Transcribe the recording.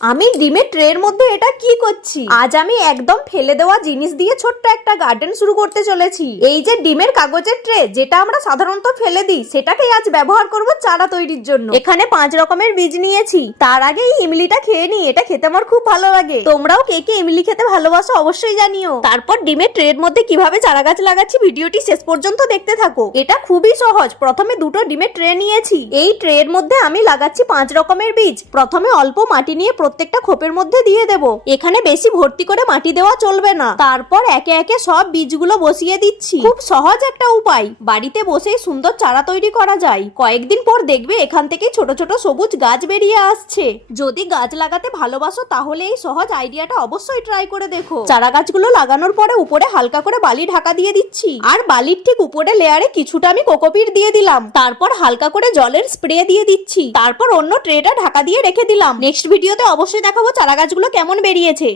আমি ডিমের ট্রের মধ্যে এটা কি করছি? আজ আমি একদম ফেলে দেওয়া জিনিস দিয়ে ছোট্ট একটা গার্ডেন শুরু করতে চলেছি। এই যে ডিমের কাগজের ট্রে, যেটা আমরা সাধারণত ফেলে দিই, সেটাকেই আজ ব্যবহার করব চারা তৈরির জন্য। এখানে 5 রকমের বীজ নিয়েছি। তার আগে এই ইমলিটা খেয়ে নিই, এটা খেতে আমার খুব ভালো লাগে। তোমরাও কে কে ইমলি খেতে ভালোবাসো অবশ্যই জানিও। তারপর ডিমের ট্রের মধ্যে কিভাবে চারা গাছ লাগাচ্ছি ভিডিওটি শেষ পর্যন্ত দেখতে থাকো। এটা খুবই সহজ। প্রথমে দুটো ডিমের ট্রে নিয়েছি। এই ট্রের মধ্যে আমি লাগাচ্ছি 5 রকমের বীজ। প্রথমে অল্প মাটি নিয়ে প্রত্যেকটা খোপের মধ্যে দিয়ে দেব। এখানে বেশি ভর্তি করে মাটি দেওয়া চলবে না। তারপর একে একে সব বীজগুলো বসিয়ে দিচ্ছি। খুব সহজ একটা উপায়, বাড়িতে বসেই সুন্দর চারা তৈরি করা যায়। কয়েকদিন পর দেখবে এখান থেকে ছোট ছোট সবুজ গাছ বেরিয়ে আসছে। যদি গাছ লাগাতে ভালোবাসো তাহলে এই সহজ আইডিয়াটা অবশ্যই ট্রাই করে দেখো। চারা গাছগুলো লাগানোর পরে উপরে হালকা করে বালি ঢাকা দিয়ে দিচ্ছি। আর বালির ঠিক উপরে লেয়ারে কিছুটা আমি কোকোপিট দিয়ে দিলাম। তারপর হালকা করে জলের স্প্রে দিয়ে দিচ্ছি। তারপর অন্য ট্রেটা ঢাকা দিয়ে রেখে দিলাম। নেক্সট ভিডিওতে অবশ্যই দেখাবো চারা গাছগুলো কেমন বেরিয়েছে।